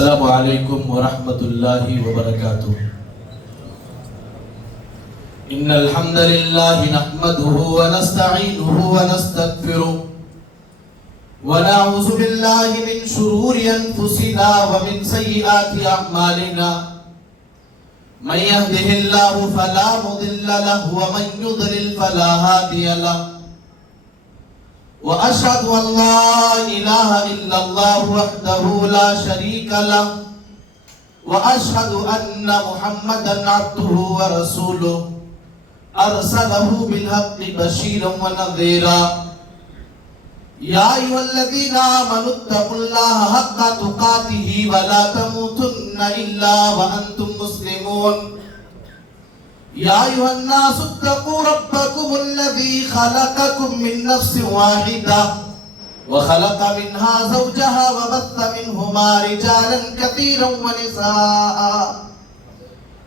السلام علیکم ورحمۃ اللہ وبرکاتہ۔ ان الحمد للہ نحمده ونستعینه ونستغفره ونعوذ باللہ من شرور انفسنا ومن سیئات اعمالنا من يهده الله فلا مضل له ومن يضلل فلا هادي له وأشهد أن لا إله إلا الله وحده لا شريك له وأشهد أن محمدا عبده ورسوله أرسله بالحق بشيرا ونذيرا يا أيها الذين آمنوا اتقوا الله حق تقاته ولا تموتن إلا وأنتم مسلمون يا أيها الناس اتقوا ربكم الذي خلقكم من نفس واحدة وخلق منها زوجها وبث منهما رجالا كثيرا ونساء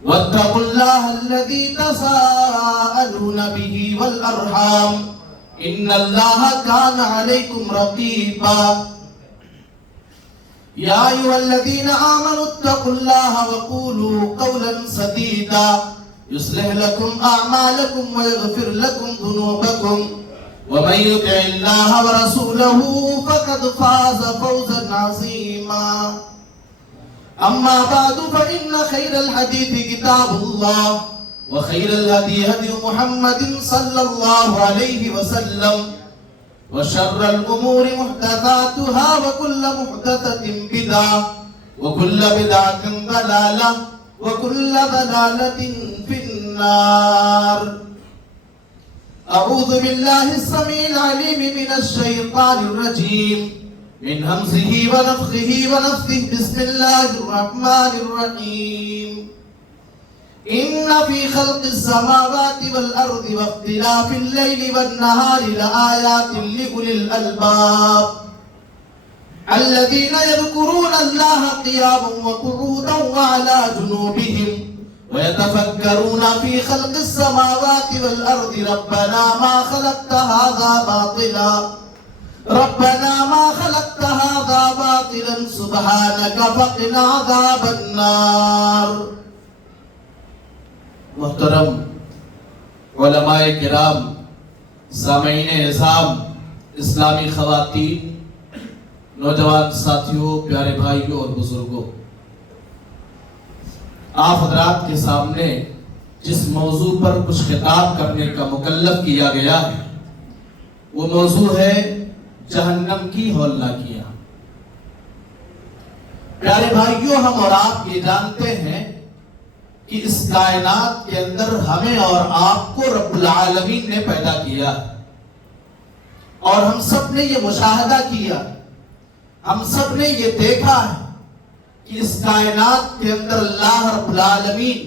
واتقوا الله الذي تساءلون به والأرحام إن الله كان عليكم رقيبا يا أيها الذين آمنوا اتقوا الله وقولوا قولا سديدا يصلح لكم أعمالكم ويغفر لكم ذنوبكم ومن يطع الله ورسوله فقد فاز فوزا عظيما أما بعد فإن خير الحديث كتاب الله وخير الهدي هدي محمد صلى الله عليه وسلم وشر الأمور محدثاتها وكل محدثة بدعة وكل بدعة ضلالة وكل ضلالة في النار أعوذ بالله السميع العليم من الشيطان الرجيم من همزه ونفخه ونفثه بسم الله الرحمن الرحيم إن في خلق السماوات والأرض واختلاف الليل والنهار لآيات لأولي الألباب الذين يذكرون الله قياما وقعودا وعلى جنوبهم ويتفكرون في خلق السماوات والأرض ربنا ما خلقت هذا باطلا سبحانك فقنا عذاب النار۔ محترم علماء کرام، سامعین اعظام، اسلامی خواتین، نوجوان ساتھیوں، پیارے بھائیوں اور بزرگوں، آپ حضرات کے سامنے جس موضوع پر کچھ خطاب کرنے کا مکلف کیا گیا ہے وہ موضوع ہے جہنم کی ہولناکیاں۔ پیارے بھائیوں، ہم اور آپ یہ جانتے ہیں کہ اس کائنات کے اندر ہمیں اور آپ کو رب العالمین نے پیدا کیا اور ہم سب نے یہ مشاہدہ کیا، ہم سب نے یہ دیکھا ہے کہ اس کائنات کے اندر اللہ رب العالمین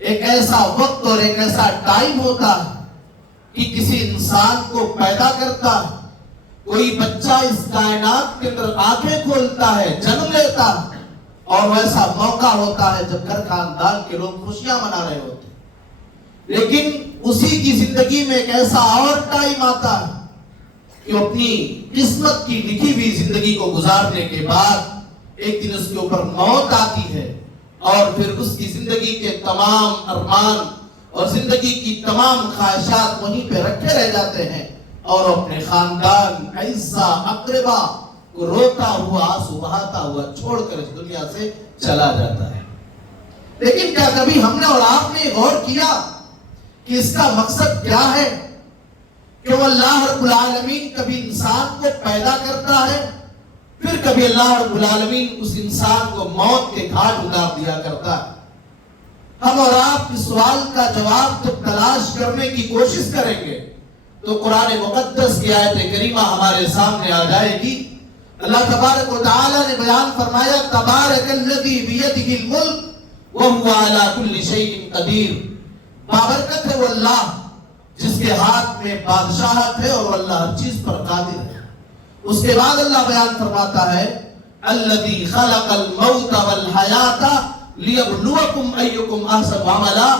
ایک ایسا وقت اور ایک ایسا ٹائم ہوتا ہے کہ کسی انسان کو پیدا کرتا ہے، کوئی بچہ اس کائنات کے اندر آنکھیں کھولتا ہے، جنم لیتا ہے، اور ویسا موقع ہوتا ہے جب گھر خاندان کے لوگ خوشیاں منا رہے ہوتے ہیں، لیکن اسی کی زندگی میں ایک ایسا اور ٹائم آتا ہے کہ اپنی قسمت کی لکھی ہوئی زندگی کو گزارنے کے بعد ایک دن اس کے اوپر موت آتی ہے اور پھر اس کی زندگی کے تمام ارمان اور زندگی کی تمام خواہشات وہیں پہ رکھے رہ جاتے ہیں اور اپنے خاندان، اعزا، اقربا کو روتا ہوا، آنسو بہاتا ہوا چھوڑ کر اس دنیا سے چلا جاتا ہے۔ لیکن کیا کبھی ہم نے اور آپ نے غور کیا کہ اس کا مقصد کیا ہے؟ کہ وہ اللہ رب العالمین کبھی انسان کو پیدا کرتا ہے، پھر کبھی اللہ رب العالمین اس انسان کو موت کے گھاٹ اتار دیا کرتا ہے۔ ہم اور آپ اس سوال کا جواب جب تلاش کرنے کی کوشش کریں گے تو قرآن مقدس کی آیت کریمہ ہمارے سامنے آ جائے گی۔ اللہ تبارک و تعالی نے بیان فرمایا، تبارک الذی بیدہ الملک وہو علی کل شیء قدیر۔ بابرکت ہے وہ اللہ جس کے ہاتھ میں بادشاہت ہے اور اللہ ہر چیز پر قادر ہے۔ اس کے بعد اللہ بیان فرماتا ہے، الذی خلق الموت والحیات لیبلوکم ایکم احسن عملا۔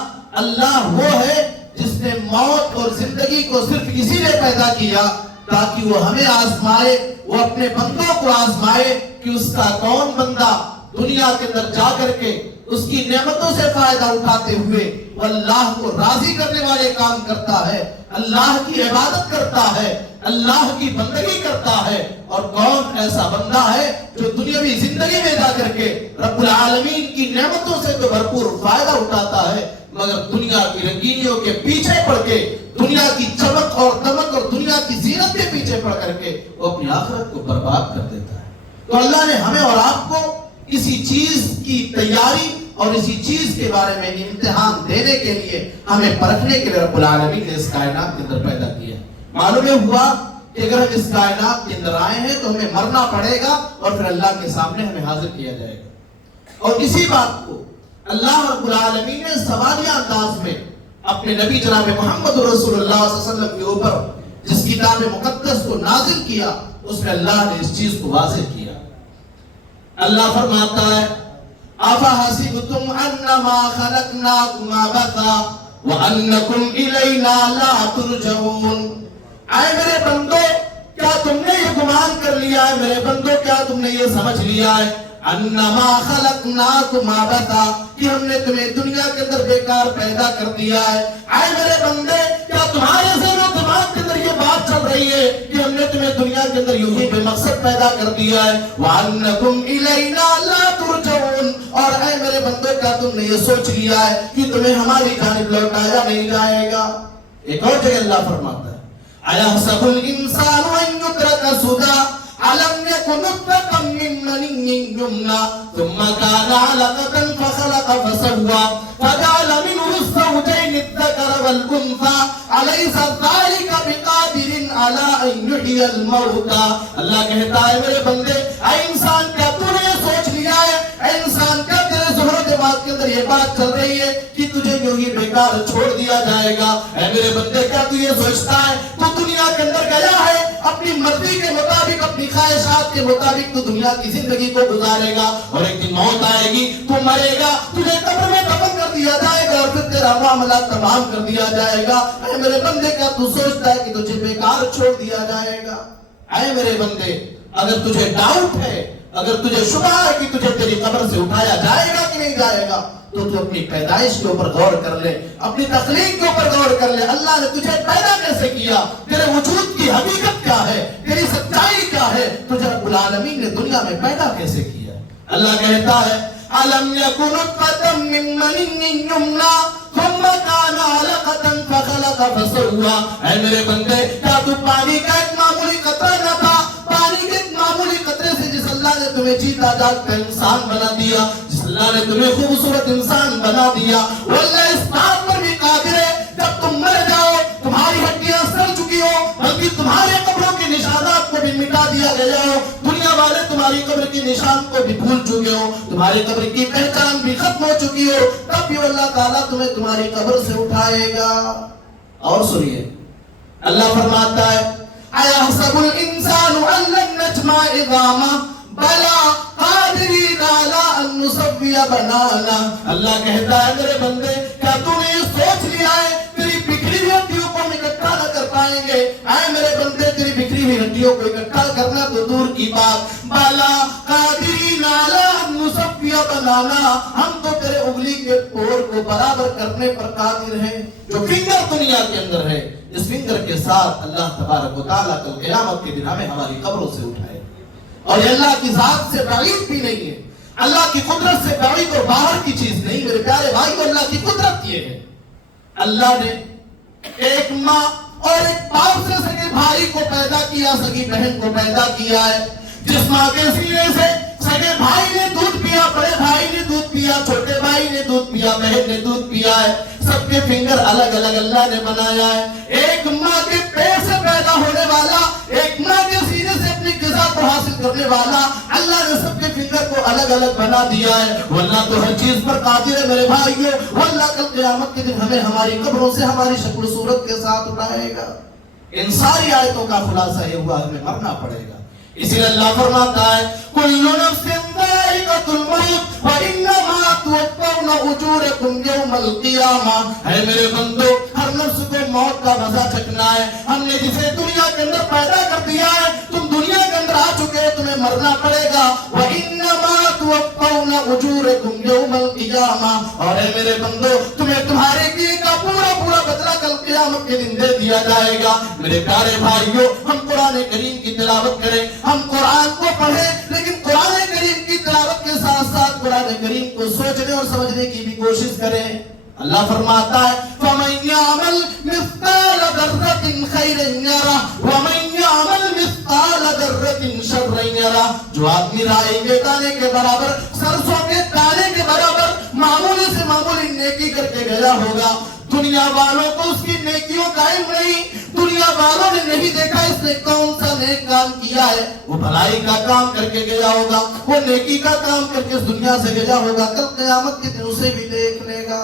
اللہ وہ ہے جس نے موت اور زندگی کو صرف اسی لیے پیدا کیا تاکہ وہ ہمیں آزمائے، وہ اپنے بندوں کو آزمائے کہ اس کا کون بندہ دنیا کے اندر جا کر کے اس کی نعمتوں سے فائدہ اٹھاتے ہوئے وہ اللہ کو راضی کرنے والے کام کرتا ہے، اللہ کی عبادت کرتا ہے، اللہ کی بندگی کرتا ہے، اور کون ایسا بندہ ہے جو دنیاوی زندگی میں جا کر کے رب العالمین کی نعمتوں سے تو بھرپور فائدہ اٹھاتا ہے مگر دنیا کی رنگینیوں کے پیچھے پڑ کے، دنیا کی چمک اور دمک اور دنیا کی زینت کے پیچھے پڑ کر کے وہ اپنی آخرت کو برباد کر دیتا ہے۔ تو اللہ نے ہمیں اور آپ کو اسی چیز کی تیاری اور اسی چیز کے بارے میں امتحان دینے کے لیے، ہمیں پرکھنے کے لیے رب العالمین نے اس کائنات کے اندر پیدا کیا ہے۔ معلوم ہوا کہ اگر ہم اس کائنات کے اندر آئے ہیں تو ہمیں مرنا پڑے گا اور پھر اللہ کے سامنے ہمیں حاضر کیا جائے گا، اور اسی بات کو اللہ رب العالمین نے سوالیہ انداز میں اپنے نبی جناب محمد رسول اللہ صلی اللہ علیہ وسلم کے اوپر جس کتاب مقدس کو نازل کیا اس میں اللہ نے اس چیز کو واضح کیا۔ اللہ فرماتا ہے أَفَحَسِبْتُمْ أَنَّمَا خَلَقْنَاكُمْ عَبَثًا وَأَنَّكُمْ إِلَيْنَا لَا تُرْجَعُونَ۔ اے میرے بندو، کیا تم نے یہ گمان کر لیا ہے، میرے بندو کیا تم نے یہ سمجھ لیا ہے انما خلقناکم عبثا کہ ہم نے تمہیں دنیا کے اندر بیکار پیدا کر دیا ہے۔ اے میرے بندے، کیا تمہارے ذہن و دماغ کے اندر یہ بات چل رہی ہے کہ ہم نے تمہیں دنیا کے اندر یوں ہی بے مقصد پیدا کر دیا ہے؟ وَأَنَّكُمْ إِلَيْنَا لَا تُرْجَعُونَ، اور اے میرے بندے کیا تم نے یہ سوچ لیا ہے کہ تمہیں ہماری جانب لوٹایا نہیں جائے گا؟ ایک اور جگہ اللہ فرماتا ہے أَيَحْسَبُ الْإِنسَانُ أَن يُتْرَكَ سُدًى أَلَمْ يَكُن نُطْفَةً مِّن مَّنِيٍّ يُمْنَىٰ ثُمَّ كَانَ عَلَقَةً فَخَلَقَ فَسَوَّىٰ فَجَعَلَ مِنْهُ الزَّوْجَيْنِ الذَّكَرَ وَالْأُنثَىٰ أَلَيْسَ ذَٰلِكَ بِقَادِرٍ عَلَىٰ أَن يُحْيِيَ الْمَوْتَىٰ۔ اللہ کہتا ہے میرے بندے، اے انسان کیا تو نے یہ سوچ لیا ہے، اے انسان کیا تیرے ذہن و دماغ کے اندر یہ بات چل رہی ہے کہ تجھے یوں ہی بیکار چھوڑ دیا جائے گا؟ اے میرے بندے کیا تو یہ سوچتا ہے تو دنیا کے اندر گیا ہے اپنی مرضی کے مطابق، اپنی خواہشات کے مطابق تو دنیا کی زندگی کو گزارے گا، اور ایک دن موت آئے گی، تو مرے گا، تجھے قبر میں دفن کر دیا جائے گا اور پھر تیرا معاملہ تمام کر دیا جائے گا۔ اے میرے بندے کیا تو سوچتا ہے کہ تجھے بیکار چھوڑ دیا جائے گا؟ اے میرے بندے، اگر تجھے ڈاؤٹ ہے، اگر تجھے شبہ ہے کہ تجھے تیری قبر سے اٹھایا جائے گا کہ نہیں جائے گا، تو تو اپنی پیدائش کے اوپر غور کر لے، اپنی تخلیق کے اوپر غور کر لے۔ اللہ نے تجھے پیدا کیسے کیا، تیرے وجود کی حقیقت کیا ہے، تیری سچائی کیا ہے، تجھے رب العالمین نے دنیا میں پیدا کیسے کیا؟ اللہ کہتا ہے أَلَمْ يَكُن نُطْفَةً مِّن مَّنِيٍّ يُمْنَىٰ ثُمَّ كَانَ عَلَقَةً فَخَلَقَ فَسَوَّىٰ۔ اے میرے بندے، کیا تو پانی کا ایک معمولی قطرہ نہ تھا؟ پانی کے ایک معمولی قطرے سے جس اللہ نے تمہیں جیتا جاگتا انسان بنا دیا، جس اللہ نے تمہیں خوبصورت انسان بنا دیا، وہ اللہ اس بات پر بھی قادر ہے جب تم مر جاؤ، تمہاری ہڈیاں سڑ چکی ہو، بلکہ تمہارے قبروں کے نشانات کو بھی مٹا دیا گیا ہو، دنیا والے تمہاری قبر کے نشان کو بھی بھول چکے ہو، تمہاری قبر کی پہچان بھی ختم ہو چکی ہو، تب بھی اللہ تعالیٰ تمہیں تمہاری قبر سے اٹھائے گا۔ اور سنیے، اللہ فرماتا ہے أَيَحْسَبُ الْإِنسَانُ أَن لَّن نَّجْمَعَ عِظَامَهُ بَلَىٰ قَادِرِينَ عَلَىٰ أَن نُّسَوِّيَ بَنَانَهُ۔ اللہ کہتا ہے میرے بندے، کیا تو نے یہ سوچ لیا ہے تیری بکھری ہوئی ہڈیوں کو ہم اکٹھا نہ کر پائیں گے؟ اے میرے بندے، تیری بکھری ہوئی ہڈیوں کو اکٹھا کرنا تو دور کی بات، بَلَىٰ قَادِرِينَ عَلَىٰ أَن نُّسَوِّيَ بَنَانَهُ، ہم تو تیرے انگلی کے پور کو برابر کرنے پر قادر ہیں۔ جو فنگر دنیا کے اندر ہے، اس فنگر کے ساتھ اللہ تبارک و تعالیٰ کل قیامت کے دن ہمیں ہماری قبروں سے اٹھائے، اور یہ اللہ کی ذات سے بعید بھی نہیں ہے، اللہ کی قدرت سے بعید اور باہر کی چیز نہیں۔ میرے پیارے بھائی، اللہ کی قدرت یہ ہے، اللہ نے ایک ماں اور ایک باپ سے سگے بھائی کو پیدا کیا، سگی بہن کو پیدا کیا ہے، جس ماں کے سینے سے سگے بھائی نے دودھ پیا، بڑے بھائی نے دودھ پیا، چھوٹے بھائی نے دودھ پیا، بہن نے دودھ پیا ہے، سب کے فنگر الگ الگ اللہ نے بنایا ہے۔ ایک ماں کے پیٹ سے پیدا ہونے والا، ایک ماں کے سینے سے اپنی غذا کو حاصل کرنے والا، اللہ نے سب کے فنگر کو الگ الگ بنا دیا ہے۔ وہ اللہ تو ہر چیز پر قادر ہے میرے بھائیو، وہ اللہ کل قیامت کے دن ہمیں ہماری قبروں سے ہماری شکل و صورت کے ساتھ اٹھائے گا۔ ان ساری آیتوں کا خلاصہ یہ ہوا ہمیں مرنا پڑے گا، اسی لیے اللہ فرماتا ہے کل نفس ذائقۃ الموت وانما توفون اجورکم یوم القیامہ، اے میرے بندو ہر نفس کو موت کا مزہ چکھنا ہے۔ ہم نے جسے دنیا کے اندر پیدا کر دیا ہے، تم دنیا کے اندر آ چکے، تمہیں مرنا پڑے گا۔ وَإِنَّمَا تُوَفَّوْنَ أُجُورَكُمْ يَوْمَ الْقِيَامَةِ، اور اے میرے بندو تمہیں تمہارے کیے کا پورا بدلہ کل قیامت کے دن دے دیا جائے گا۔ میرے پیارے بھائیو، ہم قرآن کریم کی تلاوت کریں، ہم قرآن کو پڑھیں، لیکن قرآن کریم کی تلاوت کے ساتھ ساتھ قرآن کریم کو سوچنے اور سمجھنے کی بھی کوشش کریں۔ اللہ فرماتا ہے فَمَن يَعْمَلْ مِثْقَالَ ذَرَّةٍ خَيْرًا يَرَهُ وَمَن يَعْمَلْ مِثْقَالَ ذَرَّةٍ شَرًّا يَرَهُ، جو آدمی رائی کے دانے کے برابر، سرسوں کے دانے کے برابر معمولی سے معمولی نیکی کر کے گیا ہوگا، دنیا والوں کو اس کی نیکیوں کا علم نہیں، دنیا والوں نے نہیں دیکھا اس نے کون سا نیک کام کیا ہے، وہ بھلائی کا کام کر کے گیا ہوگا، وہ نیکی کا کام کر کے اس دنیا سے گیا ہوگا، کل قیامت کے دن اسے بھی دیکھ لے گا۔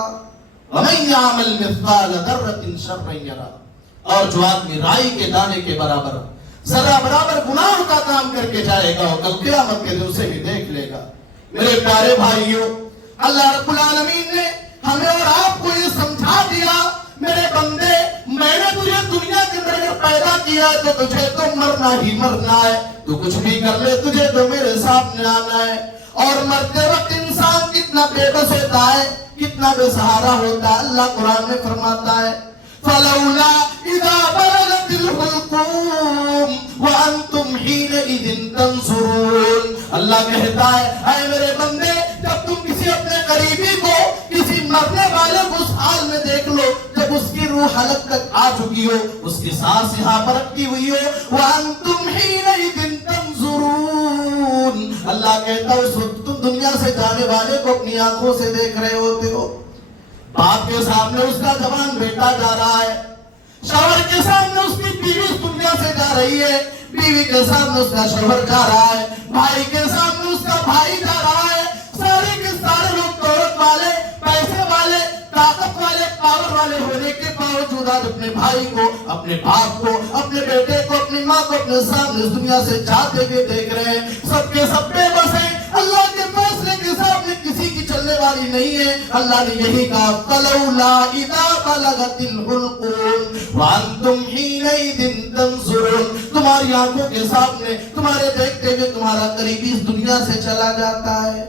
وَمَن يَعْمَلْ مِثْقَالَ ذَرَّةٍ شَرًّا يَرَهُ، اور جو آدمی رائی کے دانے کے برابر، ذرہ برابر گناہ کا کام کر کے جائے گا، وہ کل قیامت کے دن اسے بھی دیکھ لے گا۔ میرے پیارے بھائیو، اللہ رب العالمین نے ہمیں اور آپ کو یہ سمجھا دیا، میرے بندے میں نے تجھے دنیا کے اندر اگر پیدا کیا تو تجھے تو مرنا ہی مرنا ہے، تو کچھ بھی کر لے تجھے تو میرے سامنے آنا ہے۔ اور مرتے وقت انسان کتنا بے بس ہوتا ہے، کتنا بے سہارا ہوتا ہے، اللہ قرآن میں فرماتا ہے فَلَوْلَا إِذَا بَلَغَتِ الْحُلْقُومَ وَأَنْتُمْ حِينَئِذٍ تَنْظُرُونَ، اللہ کہتا ہے اے میرے بندے جب تم کسی اپنے قریبی کو، کسی مرنے والے کو اس حال میں دیکھ لو جب اس کی روح حلق تک آ چکی ہو، اس کی سانس یہاں پر اٹکی ہوئی ہو، وَأَنْتُمْ حِينَئِذٍ تَنْظُرُونَ، اللہ کہتا ہے اس وقت تم دنیا سے جانے والے کو اپنی آنکھوں سے دیکھ رہے ہوتے ہو، باپ کے سامنے اس کا جوان بیٹا جا رہا ہے، شوہر کے سامنے اس کی بیوی اس دنیا سے جا رہی ہے، بیوی کے سامنے اس کا شوہر جا رہا ہے، بھائی کے سامنے اس کا بھائی جا رہا ہے، سارے کے سارے لوگ دولت والے، پیسے والے، طاقت والے، پاور والے ہونے کے باوجود آج اپنے بھائی کو، اپنے باپ کو، اپنے بیٹے کو، اپنی ماں کو اپنے سامنے اس دنیا سے جاتے ہوئے دیکھ رہے ہیں، سب کے سب بے بس ہیں، اللہ کے فیصلے کے سامنے کسی کی چلنے والی نہیں ہے۔ اللہ نے یہی کہا فَلَوْلَا إِذَا بَلَغَتِ الْحُلْقُومَ وَأَنْتُمْ حِينَئِذٍ تَنْظُرُونَ، تمہاری آنکھوں کے سامنے تمہارے دیکھتے ہوئے تمہارا قریبی اس دنیا سے چلا جاتا ہے۔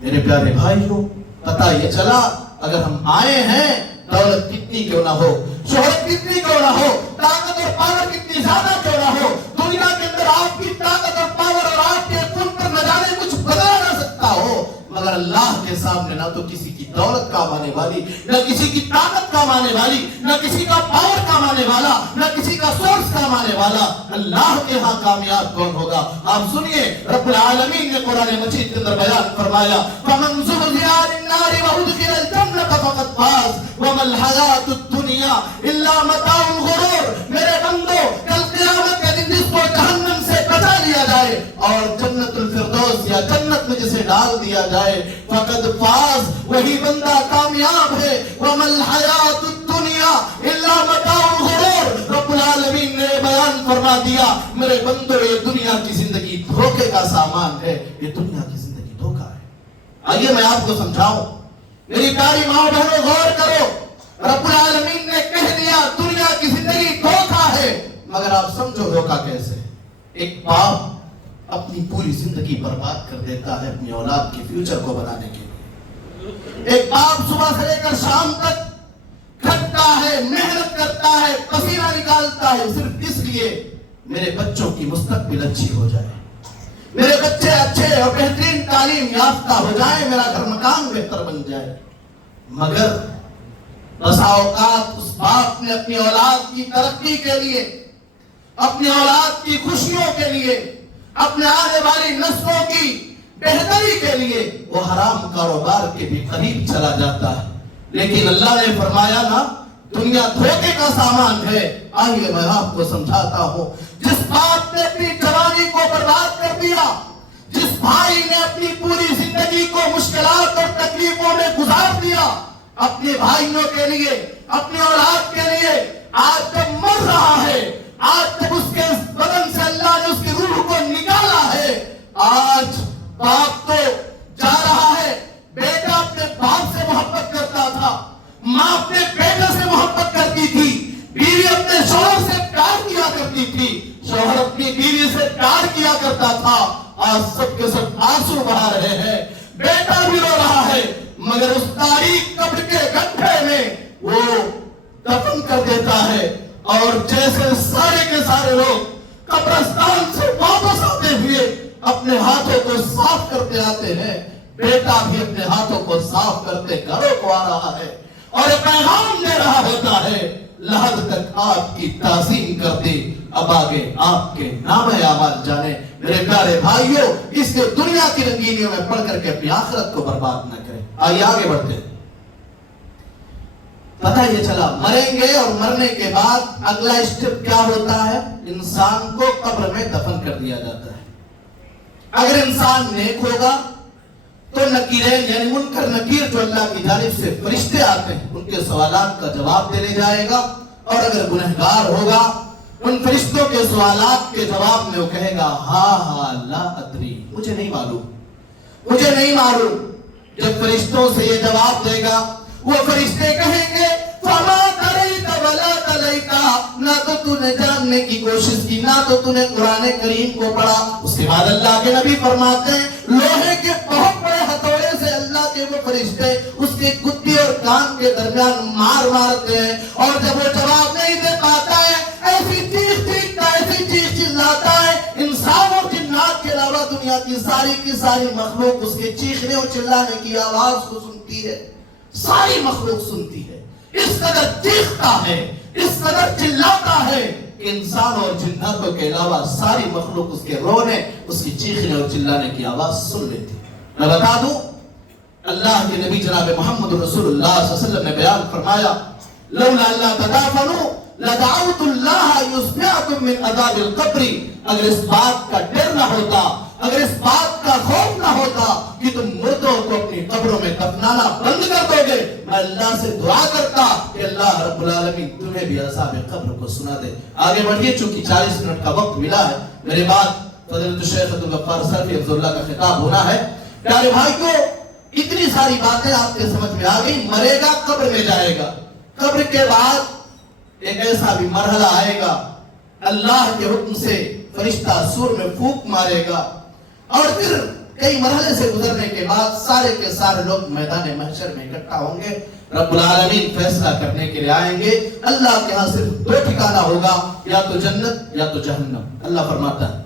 میرے پیارے بھائیوں، پتہ یہ چلا اگر ہم آئے ہیں دولت کتنی کیوں نہ ہو، شہرت کتنی کیوں نہ ہو، طاقت اور پاور کتنی زیادہ کیوں نہ ہو، دنیا کے اندر آپ کی طاقت اور پاور اور آپ کے خون پر نہ جانے کچھ بدلا نہ سکتا ہو، مگر اللہ کے سامنے نہ تو کسی کی دولت کام آنے والی، نہ کسی کی طاقت کام آنے والی، نہ کسی کا پاور کام آنے والا، نہ کسی کا سورس کام آنے والا، اللہ کے ہاں کامیاب کون ہوگا؟ آپ سنیے رب العالمین نے قرآن مجید کے اندر بیان فرمایا فَمَنْ زُحْزِحَ عَنِ النَّارِ وَأُدْخِلَ الْجَنَّةَ فَقَدْ فَازَ وَمَا الْحَيَاةُ الدُّنْيَا إِلَّا مَتَاعُ الْغُرُورِ، میرے بندو کل قیامت کے دن جس کو جہنم سے بچا لیا جائے اور جنت الفردوس یا جنت میں جسے ڈال دیا جائے فقد فاز، وہی بندہ کامیاب ہے۔ وَمَا الْحَيَاةُ الدُّنْيَا إِلَّا مَتَاعُ الْغُرُورِ، رب العالمین نے بیان فرما دیا میرے بندو یہ دنیا کی زندگی دھوکے کا سامان ہے، یہ دنیا کی زندگی دھوکا ہے۔ آئیے میں آپ کو سمجھاؤں، میری پیاری ماں بہنوں غور کرو، رب العالمین نے کہہ دیا دنیا کی زندگی دھوکا ہے، مگر آپ سمجھو دھوکا کیسے؟ ایک باپ اپنی پوری زندگی برباد کر دیتا ہے اپنی اولاد کے فیوچر کو بنانے کے لیے۔ ایک باپ صبح سے لے کر شام تک کھٹتا ہے، محنت کرتا ہے، پسینہ نکالتا ہے صرف اس لیے میرے بچوں کی مستقبل اچھی ہو جائے، میرے بچے اچھے اور بہترین تعلیم یافتہ ہو جائیں، میرا گھر مکان بہتر بن جائے۔ مگر بسا اوقات اس باپ نے اپنی اولاد کی ترقی کے لیے، اپنی اولاد کی خوشیوں کے لیے، اپنے آنے والی نسلوں کی بہتری کے لیے وہ حرام کاروبار کے بھی قریب چلا جاتا ہے۔ لیکن اللہ نے فرمایا نا دنیا دھوکے کا سامان ہے۔ آئیے میں آپ کو سمجھاتا ہوں، جس باپ نے اپنی جوانی کو برباد کر دیا، جس بھائی نے اپنی پوری زندگی کو مشکلات اور تکلیفوں میں گزار دیا اپنے بھائیوں کے لیے، اپنی اولاد کے لیے، آج جب مر رہا ہے، آج جب اس کے بدن سے اللہ نے اس کی روح کو نکالا ہے، آج باپ تو جا رہا ہے، بیٹا اپنے باپ سے شوہر اپنی بیوی سے پیار کیا کرتا تھا، آج سب کے سب آنسو بہا رہے ہیں، بیٹا بھی رو رہا ہے، مگر اس تاریخ قبر کے گڈھے میں وہ دفن کر دیتا ہے، اور جیسے سارے کے سارے لوگ قبرستان سے واپس آتے ہوئے اپنے ہاتھوں کو صاف کرتے آتے ہیں، بیٹا بھی اپنے ہاتھوں کو صاف کرتے گھروں کو آ رہا ہے اور پیغام دے رہا ہوتا ہے، لحد تک آپ کی تعظیم کرتے، اب آگے آپ کے نام اعمال جانے۔ میرے پیارے بھائیوں، اس کے دنیا کی رنگینیوں میں پڑھ کر کے اپنی آخرت کو برباد نہ کریں۔ آئیے آگے بڑھتے ہیں۔ پتہ یہ چلا مریں گے اور مرنے کے بعد اگلا اسٹیپ کیا ہوتا ہے؟ انسان کو قبر میں دفن کر دیا جاتا ہے۔ اگر انسان نیک ہوگا تو نکیرین یعنی منکر نکیر جو اللہ کی جانب سے فرشتے آتے ہیں ان کے سوالات کا جواب دینے جائے گا، اور اگر گنہگار ہوگا ان فرشتوں کے سوالات کے جواب میں وہ کہے گا ہاں لا ادری، مجھے نہیں معلوم۔ جب فرشتوں سے یہ جواب دے گا وہ فرشتے کہیں گے فما تریت ولا تلیتا، نہ تو تو نے جاننے کی کوشش کی، نہ تو تو نے قرآن کریم کو پڑھا۔ اس کے بعد اللہ کے نبی فرماتے ہیں لوہے کے بہت بڑے ہتھوڑے سے اللہ کے وہ فرشتے اس کے گدی اور کان کے درمیان مارتے ہیں، اور جب وہ جواب نہیں دے پاتا ہے ایسی چیخ چلاتا ہے، انسان اور جنات کے علاوہ دنیا کی ساری مخلوق اس کے چیخنے اور چلانے کی آواز کو سنتی ہے، ساری مخلوق سنتی ہے، اس قدر چیختا ہے، اس قدر چلاتا ہے کہ انسان اور جناتوں کے علاوہ ساری مخلوق اس کے رونے، اس کی چیخنے اور چلانے کی آواز سن لیتی ہے۔ میں بتا دوں اللہ کے نبی جناب محمد رسول اللہ صلی اللہ علیہ وسلم نے بیان فرمایا لولا اللہ تدافنوا لدعوت اللہ یسمعکم من عذاب القبر، اگر اس بات کا ڈر نہ ہوتا، اگر اس بات کا خوف نہ ہوتا کہ تم مردوں کو اپنی قبروں میں دفنانا بند کر دو گے، میں اللہ سے دعا کرتا کہ اللہ رب العالمین تمہیں بھی عذاب قبر کو سنا دے۔ آگے بڑھئے، چونکہ 40 منٹ کا وقت ملا ہے، میرے بعد فضیلت الشیخ عبدالغفار سرفی حفظ اللہ کا خطاب ہونا ہے۔ پیارے بھائی کو اتنی ساری باتیں آپ کے سمجھ میں آ گئی، مرے گا قبر میں جائے گا، قبر کے بعد ایک ایسا بھی مرحلہ آئے گا اللہ کے حکم سے فرشتہ سور میں پھونک مارے گا، اور پھر کئی مرحلے سے گزرنے کے بعد سارے کے سارے لوگ میدان محشر میں اکٹھا ہوں گے، رب العالمین فیصلہ کرنے کے لیے آئیں گے۔ اللہ کے ہاں صرف دو ٹھکانہ ہوگا، یا تو جنت یا تو جہنم۔ اللہ فرماتا ہے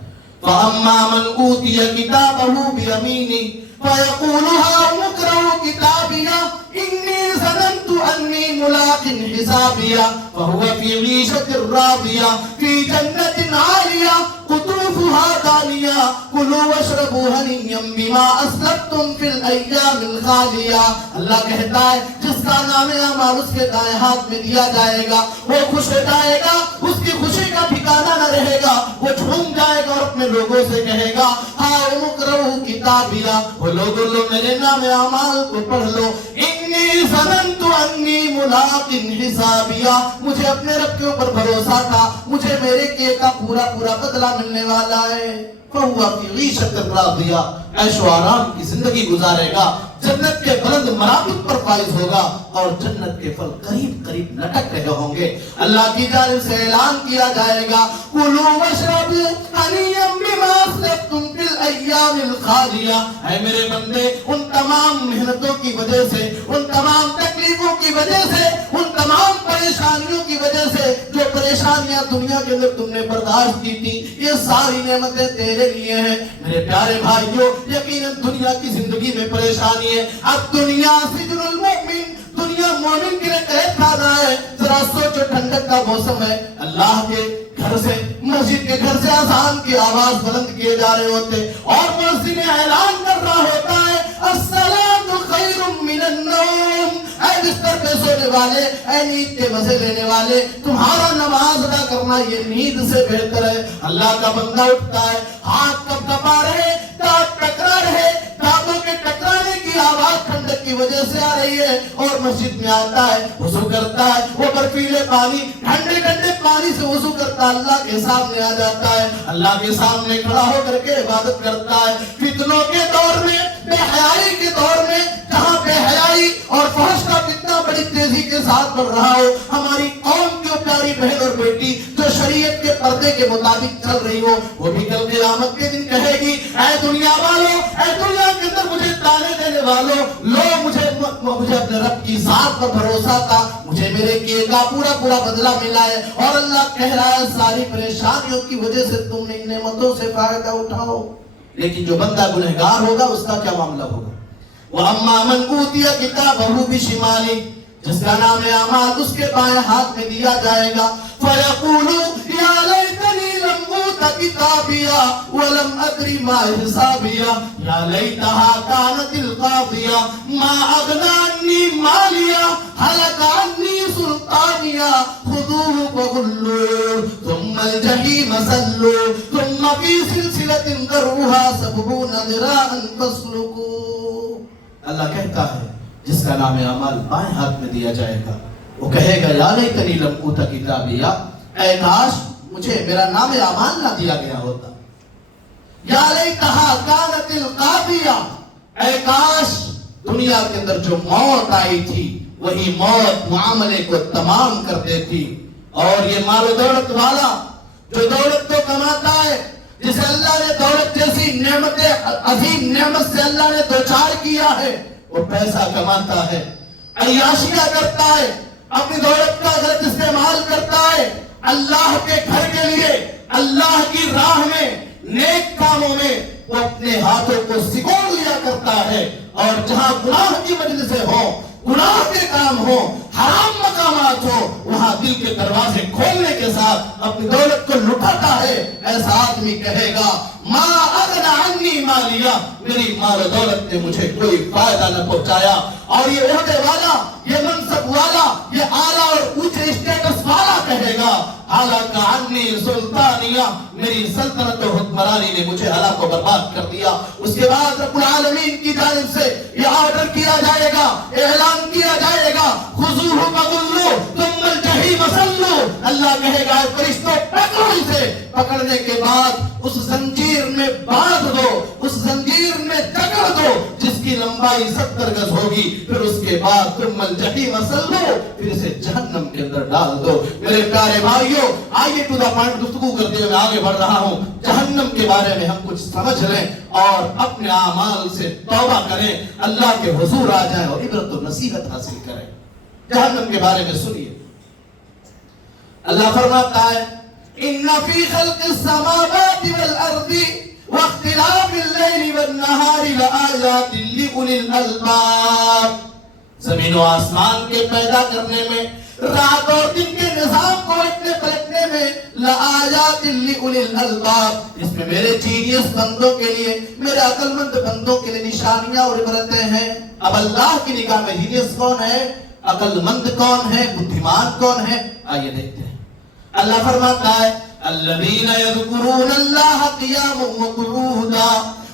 فَأَمَّا مَنْ أُوتِيَ كِتَابَهُ بِيَمِينِهِ فَيَقُولُ هَاؤُمُ اقْرَءُوا كِتَابِيَهْ إِنِّي ظَنَنتُ أَنِّي مُلَاقٍ حِسَابِيَهْ فَهُوَ فِي عِيشَةٍ رَاضِيَةٍ فِي جَنَّةٍ عَالِيَةٍ قُطُوفُهَا دَانِيَةٌ كُلُوا وَاشْرَبُوا هَنِيًّا بِمَا أَسْلَفْتُمْ فِي الْأَيَّامِ الْخَالِيَةِ۔ اللہ کہتا ہے جس کا نام اعمال اس کے دائیں ہاتھ میں دیا جائے گا وہ خوش ہو جائے گا، اس کی خوشی کا ٹھکانہ نہ رہے گا، وہ جھوم جائے گا اور اپنے لوگوں سے کہے گا ہاؤم اقرؤوا کتابیہ، وہ لوگوں لو میرے نام اعمال کو پڑھ لو، انی ظننت انی ملاق حسابیہ، مجھے اپنے رب کے اوپر بھروسہ تھا، مجھے میرے کیے کا پورا بدلہ ملنے والا ہے۔ فہو فی عیشۃ راضیہ، عیش و آرام کی زندگی گزارے گا، جنت کے بلند مراتب پر فائز ہوگا، اور جنت کے پھل قریب لٹک رہے ہوں گے۔ اللہ کی جانب سے اعلان کیا جائے گا کلوا واشربوا ہنیئا بما اسلفتم فی الایام الخالیہ، اے میرے بندے ان تمام محنتوں کی وجہ سے، ان تمام تکلیفوں کی وجہ سے، ان تمام پریشانیوں کی وجہ سے جو پریشانیاں دنیا کے اندر تم نے برداشت کی تھی، یہ ساری نعمتیں تیرے لیے ہیں۔ میرے پیارے بھائیوں، یقیناً دنیا کی زندگی میں پریشانی ہے، اب دنیا سجن المؤمن، دنیا مومن کے لیے قید خانہ ہے۔ ذرا سوچو ٹھنڈک کا موسم ہے، اللہ کے گھر سے، مسجد کے گھر سے اذان کی آواز بلند کیے جا رہے ہوتے، اور مؤذن اعلان کر رہا ہوتا ہے الصلاۃ خیر من النوم، اے بستر پہ سونے والے، اے نیند کے مزے لینے والے، تمہارا نماز ادا کرنا یہ نیند سے بہتر ہے۔ اللہ کا بندہ اٹھتا ہے، ہاتھ کب کپا رہے، دانت ٹکرا رہے، دانتوں کے ٹکرانے کی آواز ٹھنڈک کی وجہ سے آ رہی ہے، اور مسجد میں آتا ہے، وضو کرتا ہے، وہ برفیلے پانی، ٹھنڈے پانی سے وضو کرتا ہے، اللہ کے سامنے آ جاتا ہے، اللہ کے سامنے کھڑا ہو کر کے عبادت کرتا ہے۔ فتنوں کے دور میں، بے حیائی کے دور میں، جہاں بے حیائی اور فحش کا فتنہ بڑی تیزی کے ساتھ بڑھ رہا ہو، ہماری قوم کے پیاری بہن اور بیٹی جو شریعت کے پردے کے مطابق چل رہی ہو، وہ بھی کل قیامت کے دن کہے گی اے دنیا والوں، اے دنیا کے اندر مجھے تانے دینے والوں، لو مجھے اپنے رب کی ذات پر بھروسہ تھا، مجھے میرے کیے کا پورا بدلہ ملا ہے، اور اللہ کہہ رہا ہے ساری پریشانیوں کی وجہ سے تم ان نعمتوں سے فائدہ اٹھاؤ۔ لیکن جو بندہ گنہگار ہوگا اس کا کیا معاملہ ہوگا؟ وَأَمَّا مَنْ أُوتِيَ كِتَابَهُ بِشِمَالِهِ، جس کا نام اعمال اس کے بائیں ہاتھ میں دیا جائے گا، فَيَقُولُ يَا لَيْتَنِي لَمْ أُوتَ كِتَابِيَهْ وَلَمْ أَدْرِ مَا حِسَابِيَهْ يَا لَيْتَهَا كَانَتِ الْقَاضِيَةَ مَا أَغْنَىٰ عَنِّي مَالِيَهْ هَلَكَ عَنِّي سُلْطَانِيَهْ خُذُوهُ فَغُلُّوهُ ثُمَّ الْجَحِيمَ صَلُّوهُ ثُمَّ فِي سِلْسِلَةٍ ذَرْعُهَا 70 ذِرَاعًا فَاسْلُكُوهُ۔ اللہ کہتا ہے جس کا نام اعمال بائیں ہاتھ میں دیا جائے گا، وہ کہے گا یا لیتنی لم اوت کتابیا، اے کاش مجھے میرا نام اعمال نہ دیا گیا ہوتا، یا لیتہا کانت القاضیہ، اے کاش دنیا کے اندر جو موت آئی تھی وہی موت معاملے کو تمام کر دیتی۔ اور یہ مال و دولت والا جو دولت تو کماتا ہے، جسے اللہ نے دولت جیسی نعمت عظیم نعمت سے اللہ نے دوچار کیا ہے، وہ پیسہ کماتا ہے، عیاشیاں کرتا ہے، اپنی دولت کا غلط استعمال کرتا ہے، اللہ کے گھر کے لیے، اللہ کی راہ میں، نیک کاموں میں وہ اپنے ہاتھوں کو سکون لیا کرتا ہے، اور جہاں گناہ کی مجلسیں ہوں، گناہ کے کام ہوں، حرام مقامات ہوں، وہاں دل کے دروازے کھولنے کے ساتھ اپنی دولت کو لٹاتا ہے۔ ایسا آدمی کہے گا ما اغنی عنی مالیہ، میری مال و دولت نے مجھے کوئی فائدہ نہ پہنچایا۔ اور یہ عہدے والا، یہ منصب والا، یہ اعلیٰ اور اونچے اسٹیٹس والا کہے گا ہلاک عنی سلطانیہ، میری سلطنت و حکمرانی نے مجھے ہلاک و برباد کر دیا۔ اس کے بعد رب العالمین کی جانب سے یہ آرڈر کیا جائے گا، اعلان کیا جائے گا خذوہ فغلوہ ثم الجحیم صلوہ، اللہ کہے گا فرشتوں پکڑو اسے، پکڑنے کے بعد اس زنجیر میں باندھ دو، اس زنجیر میں جکڑ دو جس کی لمبائی 70 گز ہوگی، پھر اس کے بعد ثم الجحیم صلوہ، پھر اسے جہنم کے اندر ڈال دو۔ میرے پیارے بھائیوں، آئیے ٹو دا پوائنٹ گفتگو کرتے ہوئے میں آگے بڑھ رہا ہوں۔ جہنم کے بارے میں ہم کچھ سمجھ لیں اور اپنے اعمال سے توبہ کریں، اللہ کے حضور آ جائیں اور عبرت و نصیحت حاصل کریں۔ جہنم کے بارے میں سنیے، اللہ فرماتا ہے ان فی خلق السماوات والارض واختلاف اللیل والنہار لآیات لأولی الالباب، زمین و آسمان کے پیدا کرنے میں، رات اور دن کے نظام کو رکھنے پلٹنے میں لآیات لأولی الالباب، اس میں میرے جینیس بندوں کے لیے، میرے عقل مند بندوں کے لیے نشانیاں اور عبرتیں ہیں۔ اب اللہ کی نگاہ میں جینیس کون ہے، عقل مند کون ہے، بدھیمان کون ہے؟ آئیے دیکھتے ہیں۔ اللہ فرماتا ہے الذین یذکرون اللہ قیاما وقعودا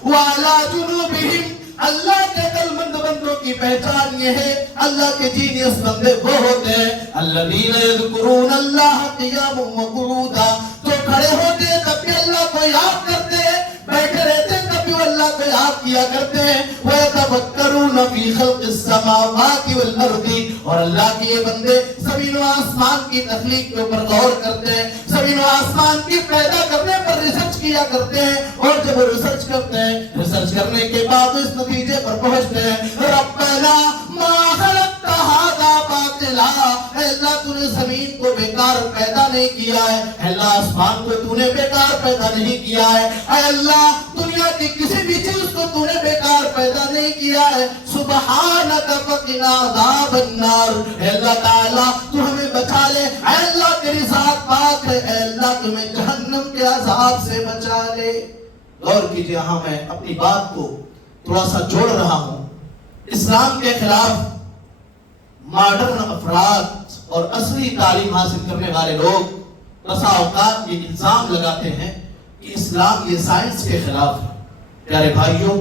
وعلی جنوبہم، اللہ کے عقل مند بندوں کی پہچان یہ ہے، اللہ کے جینیس بندے وہ ہوتے ہیں الذین یذکرون اللہ قیاما وقعودا، جو کھڑے ہوتے ہیں تب بھی اللہ کو یاد کرتے ہیں، بیٹھے رہتے ہیں تب بھی اللہ کو یاد کیا کرتے ہیں، وَيَتَفَكَّرُونَ فِي خَلْقِ السَّمَاوَاتِ وَالْأَرْضِ، اور اللہ کے یہ بندے زمین و آسمان کی تخلیق کے اوپر غور کرتے ہیں، زمین و آسمان کی پیدا کرنے پر ریسرچ کیا کرتے ہیں، اور جب وہ ریسرچ کرتے ہیں، ریسرچ کرنے کے بعد اس نتیجے پر پہنچتے ہیں ربنا ما خلقت ھذا باطلا، اے اللہ تو نے زمین کو بیکار پیدا نہیں کیا ہے، اے اللہ آسمان کو تو نے بیکار پیدا نہیں کیا ہے، اے اللہ دنیا کی کسی بھی چیز کو تو نے بیکار پیدا نہیں کیا ہے، سبحانک فقنا عذاب النار، اے اللہ تعالیٰ تو ہمیں بچا لے، اے اللہ تیری ذات پاک ہے، اے اللہ تمہیں جہنم کے عذاب سے بچا لے۔ غور کیجئے، ہاں میں اپنی بات کو تھوڑا سا جوڑ رہا ہوں۔ اسلام کے خلاف ماڈرن افراد اور اصلی تعلیم حاصل کرنے والے لوگ بسا اوقات یہ الزام لگاتے ہیں کہ اسلام یہ سائنس کے خلاف ہے۔ پیارے بھائیوں،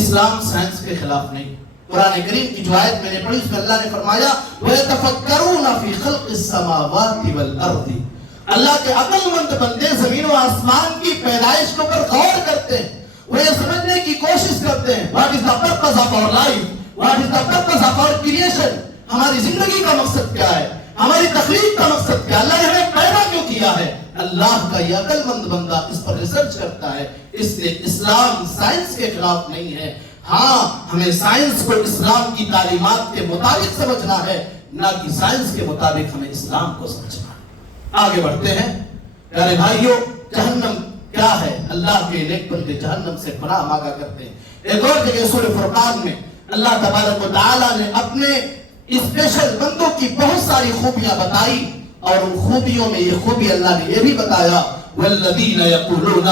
اسلام سائنس کے خلاف نہیں۔ قرآن کریم کی جو آیت میں نے پڑھی اس میں اللہ نے فرمایا وَيَتَفَكَّرُونَ فِي خَلْقِ السَّمَاوَاتِ وَالْأَرْضِ، اللہ کے عقل مند بندے زمین و آسمان کی پیدائش کے اوپر غور کرتے ہیں، وہ یہ سمجھنے کی کوشش کرتے ہیں what is the purpose of our life, what is the purpose of our creation، ہماری زندگی کا مقصد کیا ہے، ہماری تخلیق کا مقصد کیا؟ اللہ نے ہمیں پیدا کیوں کیا ہے؟ اللہ کا یہ عقل مند بندہ اس پر ریسرچ کرتا ہے. اس لیے اسلام سائنس کے خلاف نہیں ہے. ہاں ہمیں سائنس کو اسلام کی تعلیمات کے مطابق سمجھنا ہے، نہ کہ سائنس کے مطابق ہمیں اسلام کو سمجھنا ہے. آگے بڑھتے ہیں. پیارے بھائیوں، جہنم کیا ہے؟ اللہ کے نیک بندے جہنم سے پناہ مانگا کرتے ہیں. ایک اور جگہ سورہ فرقان میں اللہ تبارک و تعالی نے اپنے اسپیشل بندوں کی بہت ساری خوبیاں بتائی، اور ان خوبیوں میں یہ خوبی اللہ نے یہ بھی بتایا، والذین یقولون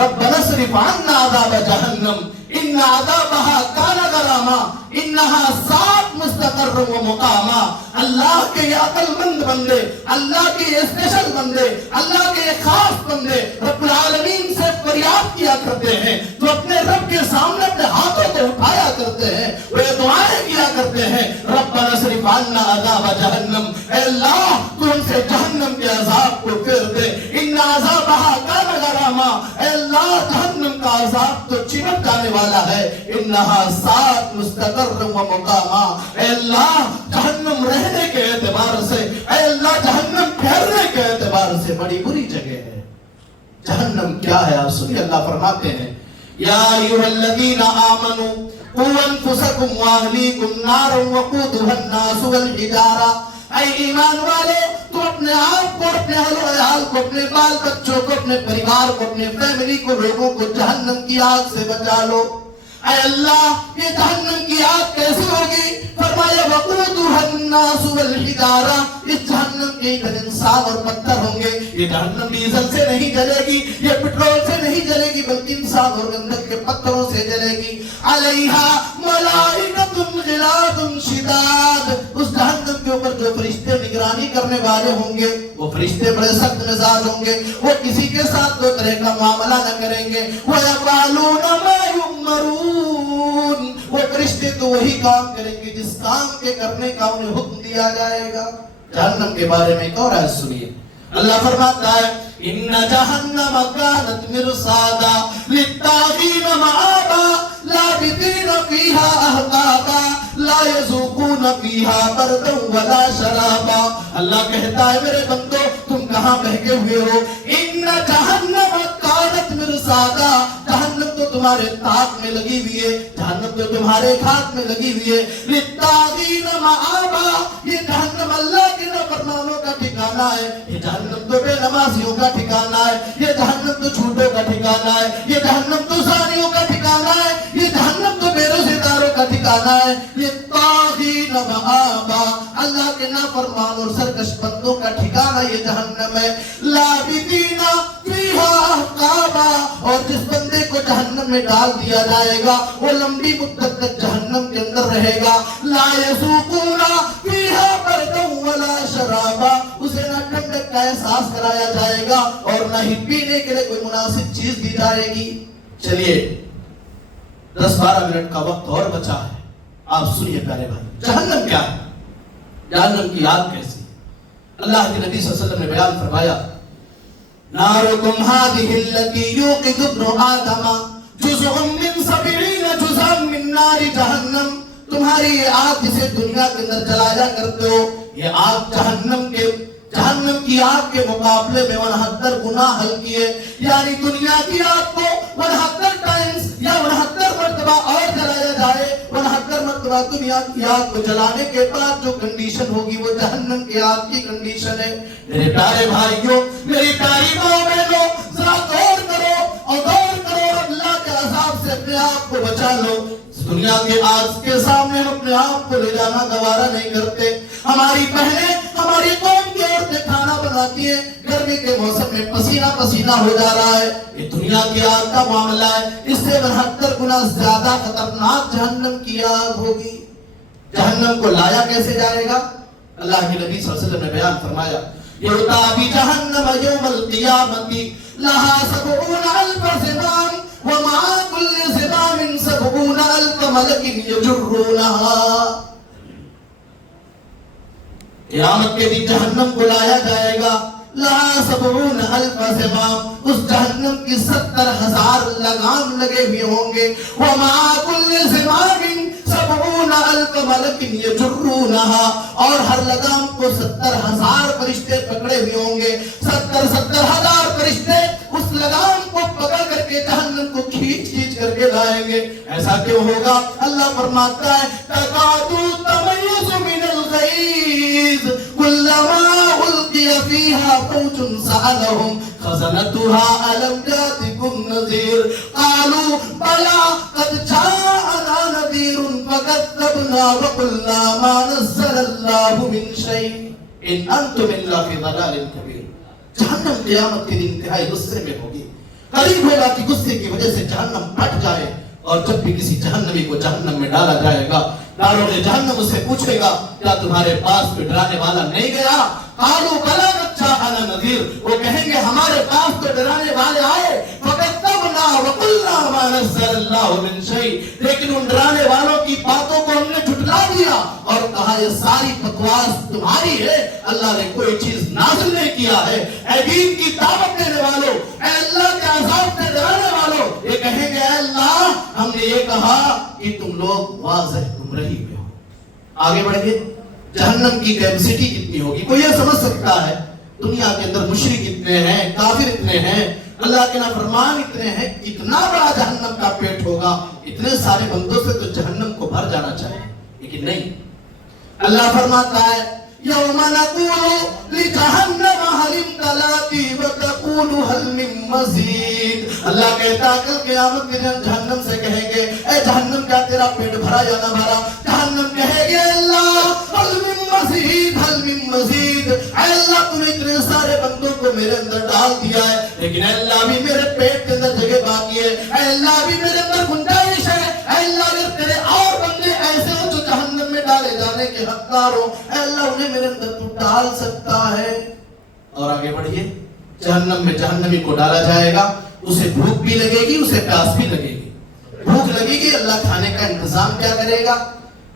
ربنا اصرف عنا عذاب جہنم ان عذابها کان غراما انہا سات مستقر و مقاما. اللہ کے یہ عقل مند بندے، اللہ کے یہ اسپیشل بندے، اللہ کے یہ خاص بندے رب العالمین سے فریاد کیا کرتے ہیں، جو اپنے رب کے سامنے اپنے ہاتھوں کو اٹھایا کرتے ہیں، وہ یہ دعائیں کیا کرتے ہیں، ربنا اصرف عنا عذاب جہنم، اے اللہ تو ان سے جہنم کے عذاب کو پھیر دے، ان عذابها کان غراما، اے اللہ جہنم کا عذاب تو چمٹ جانے والا ہے، انہا سات مستقر و مقاما، اے اللہ جہنم رہنے کے اعتبار سے، اے اللہ جہنم ٹھہرنے کے اعتبار سے بڑی بری جگہ ہے. جہنم کیا ہے آپ سنیے. اللہ فرماتے ہیں یا ایھا الذین آمنوا قوا انفسکم واہلیکم نارا وقودھا الناس والحجارہ، اے ایمان والے تو اپنے آپ کو، اپنے اہل و عیال کو، اپنے بال بچوں کو، اپنے پریوار کو، اپنے فیملی کو، لوگوں کو جہنم کی آگ سے بچا لو. اے اللہ یہ جہنم کی آگ کیسے ہوگی؟ فرمایا وقودھا الناس والحجارہ، اس جہنم کے اندر انسان اور پتھر ہوں گے. یہ جہنم ڈیزل سے نہیں جلے گی، یہ پٹرول سے نہیں جلے گی، بلکہ انسان اور گندم کے پتھروں سے جلے گی. علیہا ملائکۃ غلاظ شداد، اس جہنم کے اوپر جو فرشتے نگرانی کرنے والے ہوں گے وہ فرشتے بڑے سخت مزاج ہوں گے، وہ کسی کے ساتھ دو طرح کا معاملہ نہ کریں گے. وَيَفْعَلُونَ مَا يُؤْمَرُونَ، وہ فرشتے تو وہی کام کریں گے جس کام کے کرنے کا انہیں حکم دیا جائے گا. جہنم کے بارے میں ایک اور آیت سنیے. اللہ فرماتا ہے ان جہنم کانت مرصادا للطاغین مآبا لابثین فیہا احقابا لا یذوقون فیہا بردا ولا شرابا. اللہ کہتا ہے میرے بندو تم کہاں بہکے ہوئے ہو؟ ان جہنم کانت مرصادا، جہنم تو تمہارے طاق میں لگی ہوئی ہے، جہنم تو تمہارے کھات میں لگی ہوئی ہے. للطاغین مآبا، یہ جہنم اللہ کے نافرمانوں کا ٹھکانہ ہے، یہ جہنم تو بے نمازیوں کا ٹھکانہ ہے، یہ جہنم تو جھوٹوں کا ٹھکانہ ہے، یہ جہنم تو زانیوں کا ٹھکانہ ہے، یہ جہنم تو بے روزے داروں کا ٹھکانہ ہے. للطاغین مآبا، اللہ کے نافرمان اور سرکش بندوں کا ٹھکانہ یہ جہنم ہے. لابثین فیہا احقابا، اور جس بندے کو جہنم میں ڈال دیا جائے گا وہ لمبی مدت تک جہنم کے اندر رہے گا. لا یذوقون فیہا بردا ولا شرابا، اسے نہ ٹھنڈک کا احساس کرایا جائے گا اور نہ ہی پینے کے لیے کوئی مناسب چیز دی جائے گی. چلیے 10-12 منٹ کا وقت اور بچا ہے، آپ سنیے پیارے بھائی. جہنم کیا ہے؟ جہنم کی آگ کیسی؟ اللہ کے نبی صلی اللہ علیہ وسلم نے بیان فرمایا نارکم ہذہ التی یوقد ابن آدم جزء من 70 جزءا من نار جہنم. تمہاری یہ آگ جسے دنیا کے اندر جلایا کرتے ہو، یہ آگ جہنم کی آگ کے مقابلے میں 69 گنا ہلکی ہے. یعنی دنیا کی آگ کو 69 ٹائمز یا 69 مرتبہ اور جلایا جائے، 69 مرتبہ دنیا کی آگ کو جلانے کے بعد جو کنڈیشن ہوگی وہ جہنم کی آگ کی کنڈیشن ہے. میرے پیارے بھائیوں، میری پیاری ماں بہنوں، ذرا غور کرو اور غور کرو، اللہ کے عذاب سے اپنے آپ کو بچا لو. دنیا کے آگ کے سامنے ہم اپنے آپ کو لے جانا گوارا نہیں کرتے. ہماری بہنیں، ہماری قوم کی عورتیں کھانا بناتی ہیں، گرمی کے موسم میں پسینہ پسینہ ہو جا رہا ہے. یہ دنیا کی آگ کا معاملہ ہے، اس سے 72 گنا زیادہ خطرناک جہنم کی آگ ہوگی. جہنم کو لایا کیسے جائے گا؟ اللہ کے نبی صلی اللہ علیہ وسلم نے بیان فرمایا یؤتی بجہنم یوم القیامۃ لہا 70,000 زمام ومع كل زمام 70,000 ملک یجرونها. قیامت کے دن جہنم کو لایا جائے گا، لہا 70,000 زمام، اس جہنم کی 70,000 لگام لگے ہوئے ہوں گے. ومع كل زمام 70,000 ملک یجرونہا، اور ہر لگام کو 70,000 فرشتے پکڑے ہوئے ہوں گے. 70,000 فرشتے اس لگام کو پکڑ کر کے جہنم کو کھینچ کر کے لائیں گے. ایسا کیوں ہوگا؟ اللہ فرماتا ہے تکادو تمیز من الغیظ کلما القی فیہا فوج سألہم خزنتها ألم يأتكم نذير قالوا بلى قد جاءنا نذير فكذبنا وقلنا ما نزل الله من شيء إن أنتم إلا في ضلال كبير. جہنم قیامت کے دن انتہائی غصے میں ہوگی. قریب ہوگا کہ غصے کی وجہ سے جہنم پھٹ جائے. اور جب بھی کسی جہنمی کو جہنم میں ڈالا جائے گا، داروں نے جہنم اسے پوچھے گا کیا تمہارے پاس کوئی ڈرانے والا نہیں گیا؟ قالوا بلى قد جاءنا نذير، وہ کہیں گے ہمارے پاس تو ڈرانے والے آئے. فكذبنا وقلنا ما نزل الله من شيء، لیکن ان ڈرانے والوں کی باتوں کو ہم نے جھٹلا دیا اور کہا یہ ساری بکواس تمہاری ہے، اللہ نے کوئی چیز نازل نہیں کیا ہے. اے دین کی دعوت دینے والوں، اے اللہ کے عذاب سے ڈرانے والوں، یہ کہیں گے اے اللہ ہم نے یہ کہا کہ تم لوگ واضح گمراہی میں ہو. آگے بڑھیں. جہنم کی کیپیسٹی کتنی ہوگی؟ کوئی یہ سمجھ سکتا ہے؟ دنیا کے اندر مشرک اتنے ہیں، کافر اتنے ہیں، اللہ کے نافرمان اتنے ہیں، کتنا بڑا جہنم کا پیٹ ہوگا. اتنے سارے بندوں سے تو جہنم کو بھر جانا چاہیے، لیکن نہیں. اللہ فرماتا ہے یوم نقول لجہنم هل امتلأت وتقول هل من مزید. اللہ کہتا ہے کل قیامت کے دن جہنم سے کہیں گے اے جہنم کیا تیرا پیٹ بھرا یا نہ بھرا؟ جہنم کہے گے اللہ هل من مزید هل من مزید. اے اللہ تم نے اتنے سارے بندوں کو میرے اندر ڈال دیا ہے، لیکن اے اللہ بھی میرے پیٹ کے اندر جگہ باقی ہے. اے اللہ بھی میرے اندر گنجائش ہے. اے اللہ اگر تیرے اور بندے ایسے ہو جو جہنم میں ڈالے جانے کے حقدار ہو، اے اللہ انہیں میرے اندر تو ڈال سکتا ہے. اور آگے بڑھیے. جہنم میں جہنمی کو ڈالا جائے گا، اسے بھوک بھی لگے گی، اسے پیاس بھی لگے گی. بھوک لگے گی، اللہ کھانے کا انتظام کیا کرے گا؟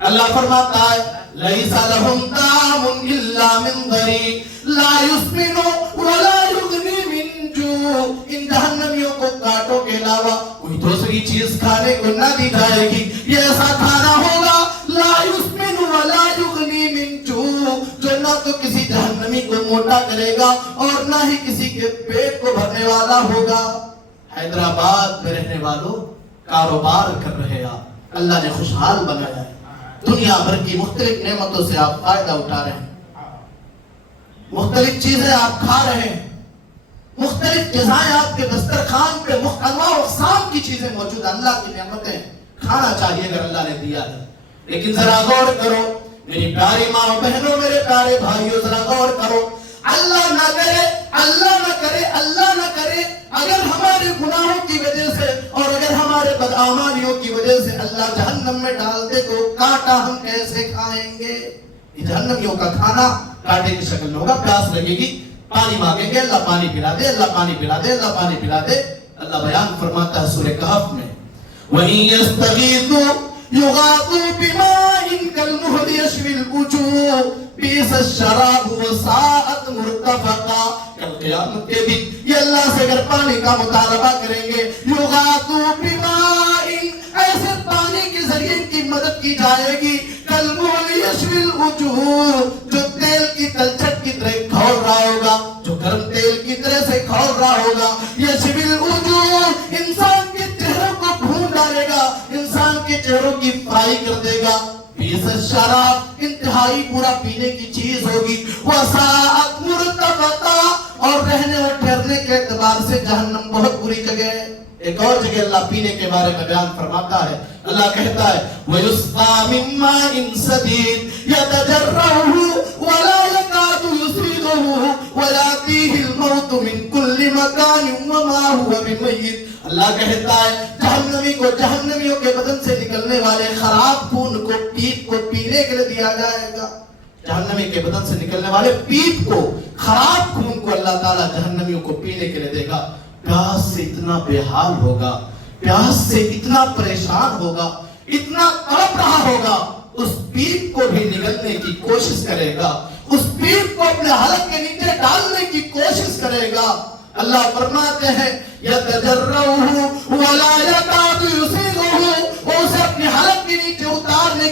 اللہ فرماتا ہے لَيْسَ لَهُمْ طَعَامٌ إِلَّا مِنْ ضَرِيعٍ لَا يُسْمِنُ وَلَا يُغْنِي مِنْ جُوعٍ. ان جہنمیوں کو کانٹوں کے علاوہ کوئی دوسری چیز کھانے کو نہ دی جائے گی. یہ ایسا کھانا ہوگا لا يُسْمِنُ وَلَا يُغْنِي مِنْ جُوعٍ، جو نہ تو کسی جہنمی کو موٹا کرے گا اور نہ ہی کسی کے پیٹ کو بھرنے والا ہوگا. حیدرآباد میں رہنے والوں کاروبار کر رہے آپ، اللہ نے خوشحال بنایا ہے. دنیا بھر کی مختلف نعمتوں سے آپ فائدہ اٹھا رہے ہیں، مختلف چیزیں آپ کھا رہے ہیں، مختلف غذائیں آپ کے دسترخوان پہ انواع و اقسام کی چیزیں موجود. اللہ کی نعمتیں کھانا چاہیے اگر اللہ نے دیا ہے. لیکن ذرا غور کرو میری پیاری ماں بہنوں، میرے پیارے بھائیوں، ذرا غور کرو. اللہ نہ کرے، اللہ نہ کرے، اللہ نہ کرے اگر ہمارے گناہوں کی وجہ سے اور اگر ہمارے بدعمالیوں کی وجہ سے اللہ جہنم میں ڈال دے تو کانٹا ہم کیسے کھائیں گے؟ یہ جہنمیوں کا کھانا کانٹے کی شکل میں ہوگا. پیاس لگے گی، پانی مانگیں گے، اللہ پانی پلا دے، اللہ پانی پلا دے، اللہ پانی پلا دے. اللہ بیان فرماتا ہے سورہ کہف میں وَإِن يَسْتَغِيثُوا يُغَاثُوا بِمَاءٍ كَالْمُهْلِ يَشْوِي الْوُجُوهَ بِئْسَ الشَّرَابُ وَسَاءَتْ مُرْتَفَقًا. کل قیامت کے دن یہ اللہ سے اگر پانی کا مطالبہ کریں گے، یغاثوا بماء، ایسے پانی کے ذریعے ان کی مدد کی جائے گی. کالمہل یشوی الوجوہ، جو تیل کی تلچھٹ کی طرح کھول رہا ہوگا، جو گرم تیل کی طرح سے کھول رہا ہوگا. یشوی الوجوہ، انسان کے چہروں کو بھون ڈالے گا، انسان کے چہروں کی فرائی کر دے گا. بیس الشراب، انتہائی پورا پینے کی چیز ہوگی. وساءت مرتفقا، اور رہنے اور ٹھہرنے کے اعتبار سے جہنم بہت بری جگہ ہے. ایک اور جگہ اللہ پینے کے بارے میں بیان فرماتا ہے. اللہ کہتا ہے وَيُسْقَى مِن مَّاءٍ صَدِيدٍ يَتَجَرَّعُهُ وَلَا يَكَادُ يُسِيغُهُ وَيَأْتِيهِ الْمَوْتُ مِن كُلِّ مَكَانٍ وَمَا هُوَ بِمَيِّتٍ. اللہ کہتا ہے جہنمی کو جہنمیوں کے بدن سے نکلنے والے خراب خون کو، پیپ کو پینے کے لیے دیا جائے گا. جہنمی کے بدن سے نکلنے والے پیپ کو، خراب خون کو اللہ تعالیٰ جہنمیوں کو پینے کے لیے دے گا. پیاس سے اتنا بے حال ہوگا، پیاس سے اتنا پریشان ہوگا، اتنا تڑپ رہا ہوگا، اس پیپ کو بھی نگلنے کی کوشش کرے گا، اس پیپ کو اپنے حلق کے نیچے ڈالنے کی کوشش کرے گا. اللہ فرماتے ہیں یتجرعہ ولا یکاد یسیغہ، وہ اسے اپنے حلق کے نیچے اتارنے